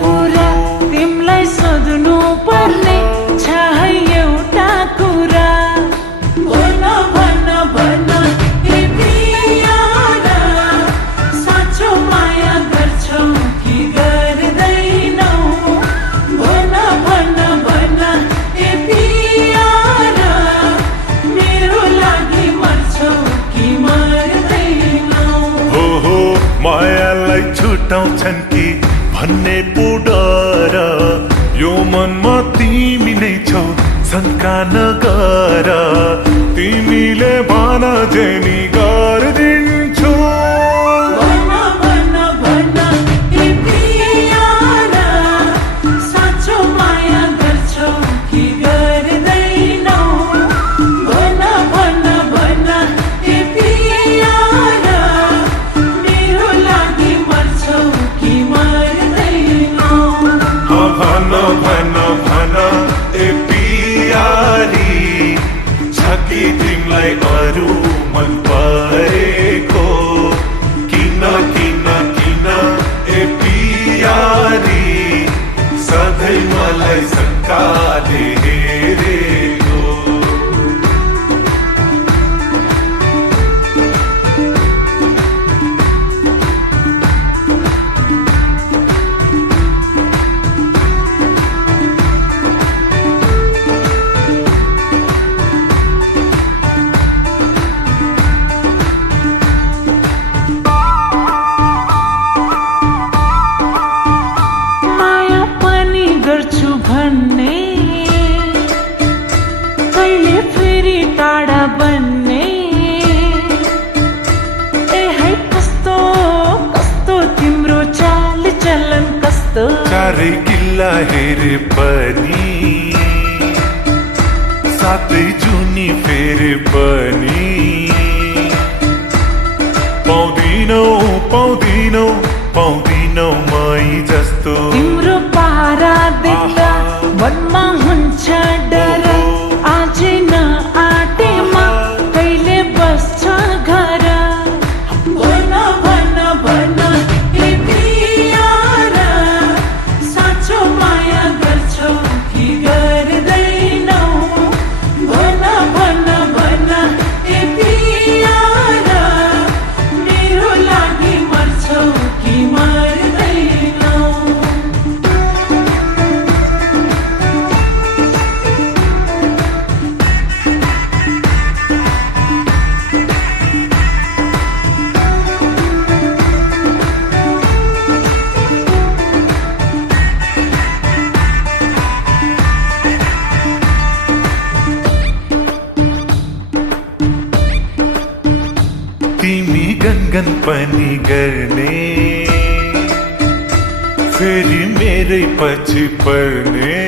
पुरा तिमलाई सोध्नु पर्ने छ है एउटा कुरा भन भन भन हे प्यारा साँचो माया गर्छौ कि गर्दैनौ भन भन भन हे प्यारा मेरो लागि मर्छौ कि मर्दैनौ हो मायालाई छुटाउँछन् कि भन्ने पो डर यो मनमा तिमी नै छौ शङ्का नगर तिमीले भन जेनी गरिदिन्छु भन भन भन हे प्यारा साँचो माया गर्छौ कि गर्दैनौ भन भन भन हे प्यारा मेरो लागि मर्छौ कि मर्दैनौ भन भन भन ए पियारी छ कि तिमीलाई अरू मन परेको किन किन किन ए पियारी सधैँ मलाई शङ्काले हेरेको माया पनि गर्छु भन्ने कहिले फेरि टाढा बन्ने ए है कस्तो कस्तो तिम्रो चाल चलन कस्तो चारै किल्ला हेरे पनि सातै जुनी फेरे पनि पाउँदिनौ पाउँदिनौ पाउँदिनौ मै जस्तो तिम्रो पारा देख्दा मनमा हुन्छ डर आजै नआटेमा कहिले बस्छ घर भन भन भन हे प्यारा साँचो माया गर्छौ कि गर्दैनौ भन भन भन हे प्यारा मेरो लागि मर्छौ कि मर्दैनौ तिमी गनगन पनि गर्ने फेरि मेरै पछि पर्ने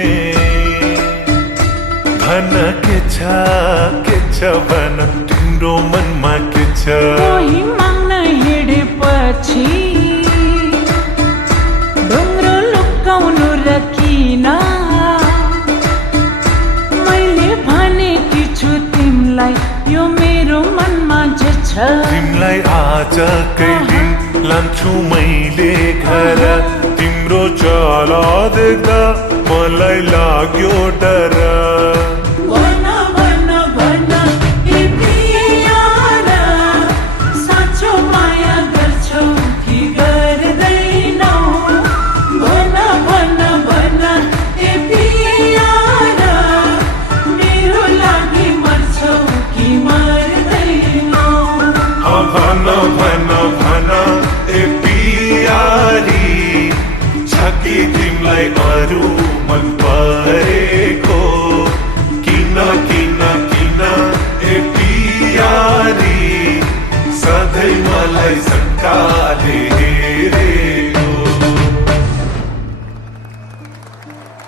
भन के छ भन तिम्रो मनमा के छ कोही माग्न हिँडेपछि ढुङ्ग्रो लुकाउनु र किन मैले भनेकी छु तिमीलाई यो मेरो मनमा जे छ तिमीलाई आज कहिले लान्छु मैले घर तिम्रो चाल देख्दा मलाई लाग्यो डर भन भन भन हे प्यारा साँचो माया गर्छौ कि गर्दैनौ भन भन भन हे प्यारा मेरो लागि मर्छौ कि मर्दैनौ भन भन भन ए पियारी छ कि तिमीलाई अरू मन परेको